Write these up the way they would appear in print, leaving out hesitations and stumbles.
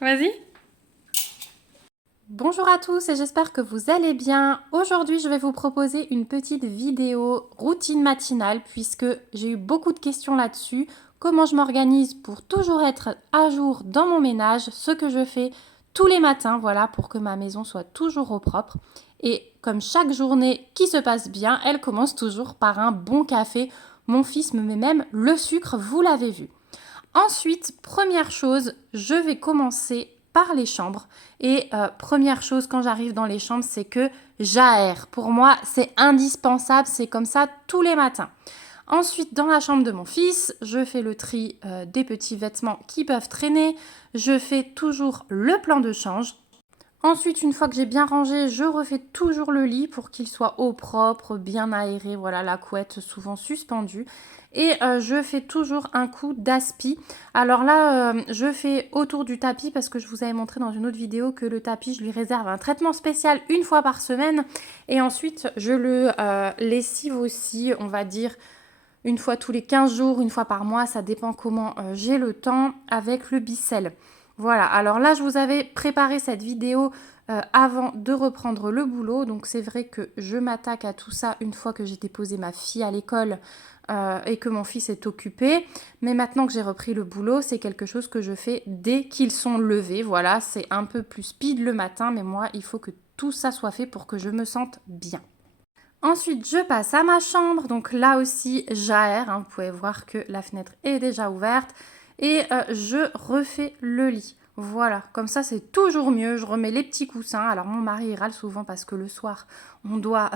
Vas-y. Bonjour à tous et j'espère que vous allez bien. Aujourd'hui, je vais vous proposer une petite vidéo routine matinale puisque j'ai eu beaucoup de questions là-dessus. Comment je m'organise pour toujours être à jour dans mon ménage, ce que je fais tous les matins, voilà, pour que ma maison soit toujours au propre. Et comme chaque journée qui se passe bien, elle commence toujours par un bon café. Mon fils me met même le sucre, vous l'avez vu. Ensuite, première chose, je vais commencer par les chambres. Et première chose quand j'arrive dans les chambres, c'est que j'aère. Pour moi, c'est indispensable, c'est comme ça tous les matins. Ensuite, dans la chambre de mon fils, je fais le tri des petits vêtements qui peuvent traîner. Je fais toujours le plan de change. Ensuite, une fois que j'ai bien rangé, je refais toujours le lit pour qu'il soit au propre, bien aéré, voilà, la couette souvent suspendue. Et je fais toujours un coup d'aspi. Alors là, je fais autour du tapis parce que je vous avais montré dans une autre vidéo que le tapis, je lui réserve un traitement spécial une fois par semaine. Et ensuite, je le lessive aussi, on va dire, une fois tous les 15 jours, une fois par mois, ça dépend comment j'ai le temps, avec le Bicel. Voilà, alors là, je vous avais préparé cette vidéo avant de reprendre le boulot. Donc c'est vrai que je m'attaque à tout ça une fois que j'ai déposé ma fille à l'école et que mon fils est occupé. Mais maintenant que j'ai repris le boulot, c'est quelque chose que je fais dès qu'ils sont levés. Voilà, c'est un peu plus speed le matin, mais moi, il faut que tout ça soit fait pour que je me sente bien. Ensuite, je passe à ma chambre. Donc là aussi, j'aère. Vous pouvez voir que la fenêtre est déjà ouverte. Et je refais le lit. Voilà, comme ça c'est toujours mieux. Je remets les petits coussins. Alors mon mari il râle souvent parce que le soir on doit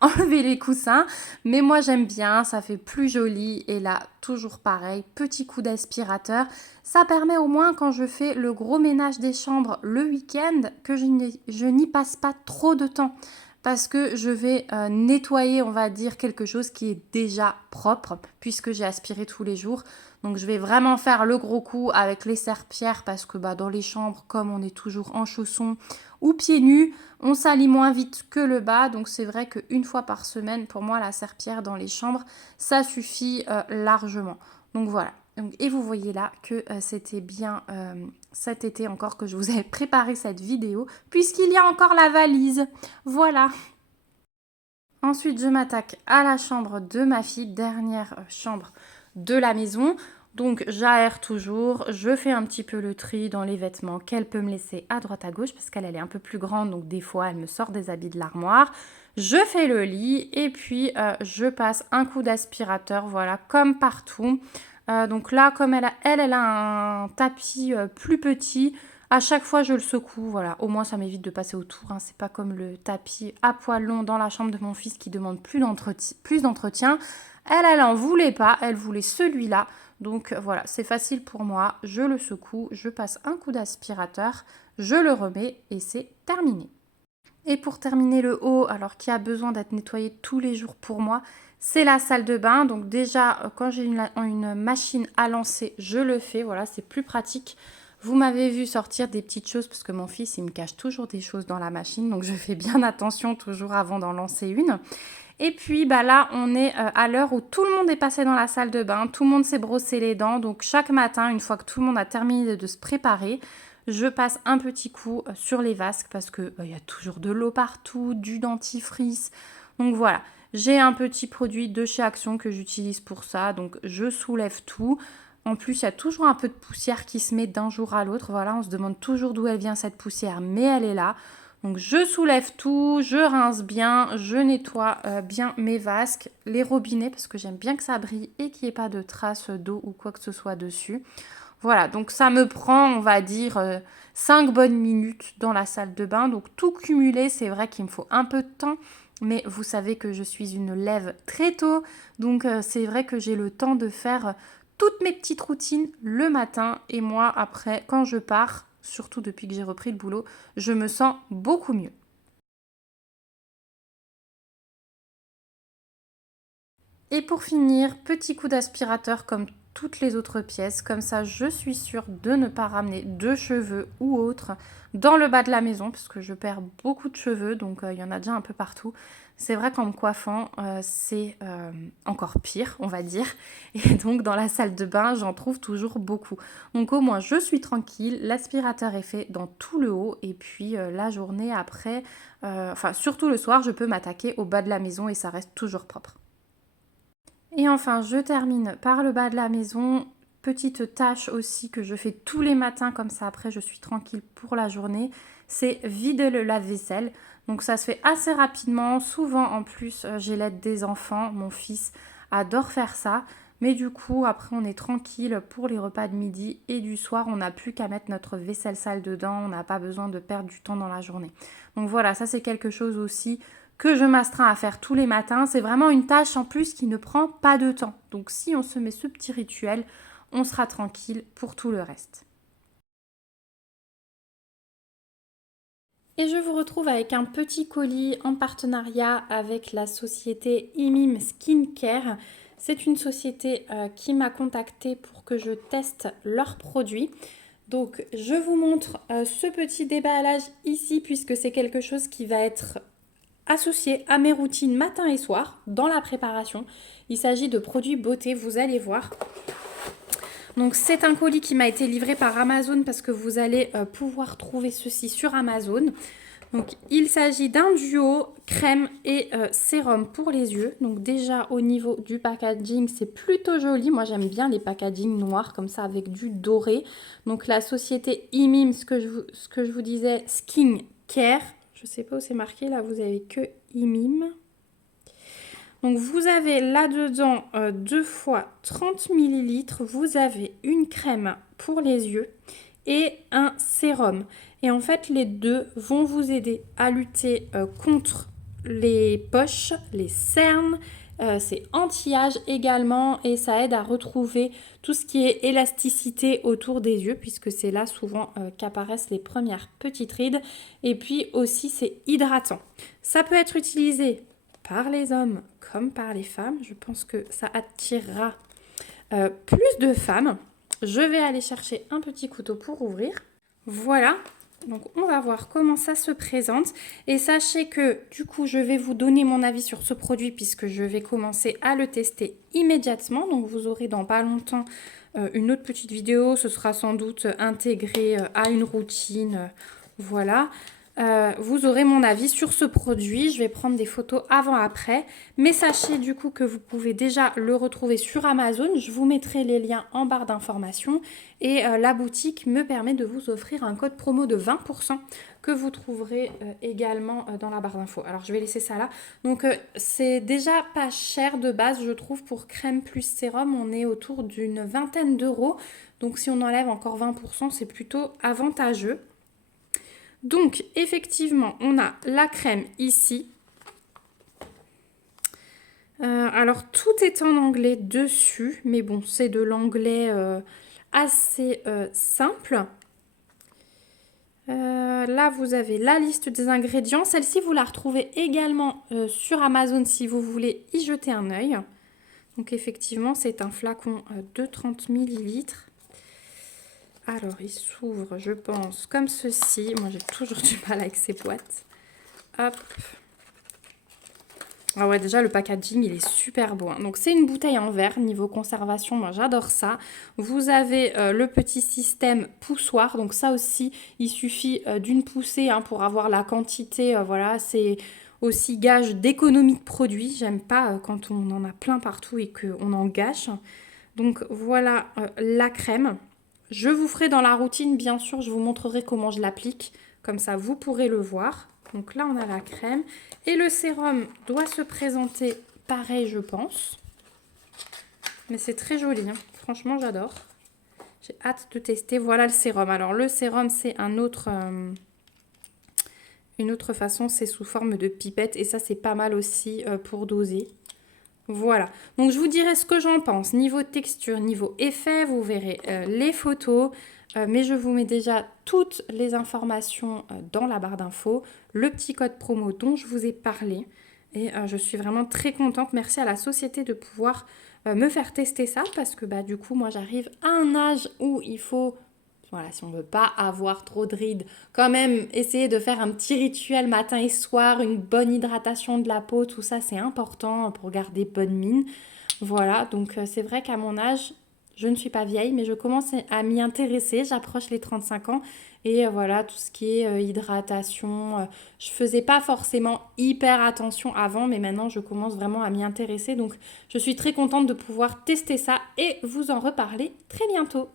enlever les coussins. Mais moi j'aime bien, ça fait plus joli. Et là, toujours pareil, petit coup d'aspirateur. Ça permet au moins quand je fais le gros ménage des chambres le week-end que je n'y passe pas trop de temps parce que je vais nettoyer, on va dire, quelque chose qui est déjà propre puisque j'ai aspiré tous les jours. Donc je vais vraiment faire le gros coup avec les serpillères parce que dans les chambres, comme on est toujours en chaussons ou pieds nus, on salit moins vite que le bas. Donc c'est vrai qu'une fois par semaine, pour moi, la serpillière dans les chambres, ça suffit largement. Donc voilà. Et vous voyez là que c'était bien cet été encore que je vous ai préparé cette vidéo puisqu'il y a encore la valise. Voilà. Ensuite, je m'attaque à la chambre de ma fille, dernière chambre de la maison. Donc, j'aère toujours, je fais un petit peu le tri dans les vêtements qu'elle peut me laisser à droite à gauche parce qu'elle est un peu plus grande, donc des fois, elle me sort des habits de l'armoire. Je fais le lit et puis je passe un coup d'aspirateur, voilà, comme partout. Donc là, comme elle a un tapis plus petit, à chaque fois, je le secoue, voilà. Au moins, ça m'évite de passer autour. C'est pas comme le tapis à poil long dans la chambre de mon fils qui demande plus d'entretien. Elle en voulait pas. Elle voulait celui-là. Donc voilà, c'est facile pour moi. Je le secoue, je passe un coup d'aspirateur, je le remets et c'est terminé. Et pour terminer le haut, alors qui a besoin d'être nettoyé tous les jours pour moi, c'est la salle de bain. Donc déjà, quand j'ai une machine à lancer, je le fais. Voilà, c'est plus pratique. Vous m'avez vu sortir des petites choses parce que mon fils, il me cache toujours des choses dans la machine. Donc je fais bien attention toujours avant d'en lancer une. Et puis là, on est à l'heure où tout le monde est passé dans la salle de bain. Tout le monde s'est brossé les dents. Donc chaque matin, une fois que tout le monde a terminé de se préparer, je passe un petit coup sur les vasques parce que y a toujours de l'eau partout, du dentifrice. Donc voilà, j'ai un petit produit de chez Action que j'utilise pour ça. Donc je soulève tout. En plus, il y a toujours un peu de poussière qui se met d'un jour à l'autre. Voilà, on se demande toujours d'où elle vient cette poussière, mais elle est là. Donc je soulève tout, je rince bien, je nettoie bien mes vasques, les robinets parce que j'aime bien que ça brille et qu'il n'y ait pas de traces d'eau ou quoi que ce soit dessus. Voilà, donc ça me prend, on va dire, 5 bonnes minutes dans la salle de bain. Donc tout cumulé, c'est vrai qu'il me faut un peu de temps. Mais vous savez que je suis une lève très tôt. Donc c'est vrai que j'ai le temps de faire toutes mes petites routines le matin. Et moi, après, quand je pars, surtout depuis que j'ai repris le boulot, je me sens beaucoup mieux. Et pour finir, petit coup d'aspirateur comme toutes les autres pièces. Comme ça, je suis sûre de ne pas ramener de cheveux ou autre dans le bas de la maison, parce que je perds beaucoup de cheveux, donc il y en a déjà un peu partout. C'est vrai qu'en me coiffant, c'est encore pire, on va dire. Et donc, dans la salle de bain, j'en trouve toujours beaucoup. Donc, au moins, je suis tranquille. L'aspirateur est fait dans tout le haut. Et puis, la journée après, enfin, surtout le soir, je peux m'attaquer au bas de la maison et ça reste toujours propre. Et enfin, je termine par le bas de la maison. Petite tâche aussi que je fais tous les matins, comme ça après je suis tranquille pour la journée, c'est vider le lave-vaisselle. Donc ça se fait assez rapidement, souvent en plus j'ai l'aide des enfants, mon fils adore faire ça. Mais du coup après on est tranquille pour les repas de midi et du soir, on n'a plus qu'à mettre notre vaisselle sale dedans, on n'a pas besoin de perdre du temps dans la journée. Donc voilà, ça c'est quelque chose aussi que je m'astreins à faire tous les matins. C'est vraiment une tâche en plus qui ne prend pas de temps. Donc si on se met ce petit rituel, on sera tranquille pour tout le reste. Et je vous retrouve avec un petit colis en partenariat avec la société Imim Skincare. C'est une société qui m'a contactée pour que je teste leurs produits. Donc je vous montre ce petit déballage ici puisque c'est quelque chose qui va être associé à mes routines matin et soir dans la préparation. Il s'agit de produits beauté, vous allez voir. Donc c'est un colis qui m'a été livré par Amazon parce que vous allez pouvoir trouver ceci sur Amazon. Donc il s'agit d'un duo crème et sérum pour les yeux. Donc déjà au niveau du packaging, c'est plutôt joli. Moi j'aime bien les packagings noirs comme ça avec du doré. Donc la société Imim, ce que je vous disais, Skincare. Je ne sais pas où c'est marqué, là vous avez que Imim. Donc vous avez là-dedans 2 fois 30 ml, vous avez une crème pour les yeux et un sérum. Et en fait les deux vont vous aider à lutter contre les poches, les cernes, c'est anti-âge également et ça aide à retrouver tout ce qui est élasticité autour des yeux puisque c'est là souvent qu'apparaissent les premières petites rides. Et puis aussi c'est hydratant. Ça peut être utilisé par les hommes comme par les femmes. Je pense que ça attirera plus de femmes. Je vais aller chercher un petit couteau pour ouvrir. Voilà, donc on va voir comment ça se présente. Et sachez que du coup, je vais vous donner mon avis sur ce produit puisque je vais commencer à le tester immédiatement. Donc vous aurez dans pas longtemps une autre petite vidéo. Ce sera sans doute intégré à une routine. Voilà. Vous aurez mon avis sur ce produit. Je vais prendre des photos avant-après. Mais sachez du coup que vous pouvez déjà le retrouver sur Amazon. Je vous mettrai les liens en barre d'informations. Et la boutique me permet de vous offrir un code promo de 20% que vous trouverez également dans la barre d'infos. Alors je vais laisser ça là. Donc c'est déjà pas cher de base, je trouve, pour crème plus sérum. On est autour d'une vingtaine d'euros. Donc si on enlève encore 20%, c'est plutôt avantageux. Donc, effectivement, on a la crème ici. Alors, tout est en anglais dessus, mais bon, c'est de l'anglais assez simple. Là, vous avez la liste des ingrédients. Celle-ci, vous la retrouvez également sur Amazon si vous voulez y jeter un œil. Donc, effectivement, c'est un flacon de 30 ml. Alors, il s'ouvre, je pense, comme ceci. Moi, j'ai toujours du mal avec ces boîtes. Hop. Ah ouais, déjà, le packaging, il est super beau. Hein. Donc, c'est une bouteille en verre. Niveau conservation, moi, j'adore ça. Vous avez le petit système poussoir. Donc, ça aussi, il suffit d'une poussée pour avoir la quantité. Voilà, c'est aussi gage d'économie de produit. J'aime pas quand on en a plein partout et qu'on en gâche. Donc, voilà la crème. Je vous ferai dans la routine, bien sûr, je vous montrerai comment je l'applique. Comme ça, vous pourrez le voir. Donc là, on a la crème. Et le sérum doit se présenter pareil, je pense. Mais c'est très joli. Hein. Franchement, j'adore. J'ai hâte de tester. Voilà le sérum. Alors, le sérum, c'est une autre façon. C'est sous forme de pipette. Et ça, c'est pas mal aussi pour doser. Voilà, donc je vous dirai ce que j'en pense. Niveau texture, niveau effet, vous verrez les photos. Mais je vous mets déjà toutes les informations dans la barre d'infos. Le petit code promo dont je vous ai parlé. Et je suis vraiment très contente. Merci à la société de pouvoir me faire tester ça parce que bah, du coup, moi, j'arrive à un âge où il faut, voilà, si on veut pas avoir trop de rides, quand même essayer de faire un petit rituel matin et soir, une bonne hydratation de la peau, tout ça, c'est important pour garder bonne mine. Voilà, donc c'est vrai qu'à mon âge, je ne suis pas vieille, mais je commence à m'y intéresser. J'approche les 35 ans et voilà, tout ce qui est hydratation. Je faisais pas forcément hyper attention avant, mais maintenant je commence vraiment à m'y intéresser. Donc je suis très contente de pouvoir tester ça et vous en reparler très bientôt.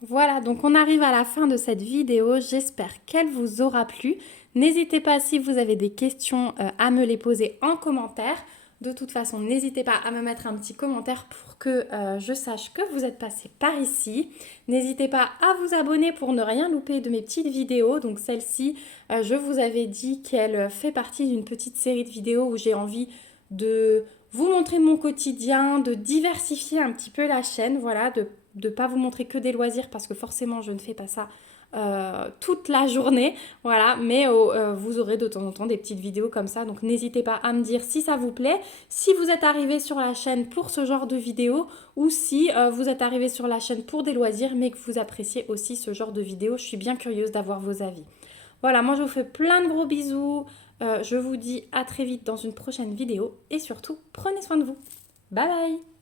Voilà, donc on arrive à la fin de cette vidéo. J'espère qu'elle vous aura plu. N'hésitez pas si vous avez des questions à me les poser en commentaire. De toute façon, n'hésitez pas à me mettre un petit commentaire pour que je sache que vous êtes passé par ici. N'hésitez pas à vous abonner pour ne rien louper de mes petites vidéos. Donc celle-ci, je vous avais dit qu'elle fait partie d'une petite série de vidéos où j'ai envie de vous montrer mon quotidien, de diversifier un petit peu la chaîne, voilà, de ne pas vous montrer que des loisirs parce que forcément je ne fais pas ça toute la journée, voilà, mais vous aurez de temps en temps des petites vidéos comme ça, donc n'hésitez pas à me dire si ça vous plaît, si vous êtes arrivé sur la chaîne pour ce genre de vidéos ou si vous êtes arrivé sur la chaîne pour des loisirs mais que vous appréciez aussi ce genre de vidéos, je suis bien curieuse d'avoir vos avis. Voilà, moi je vous fais plein de gros bisous, je vous dis à très vite dans une prochaine vidéo et surtout prenez soin de vous. Bye bye.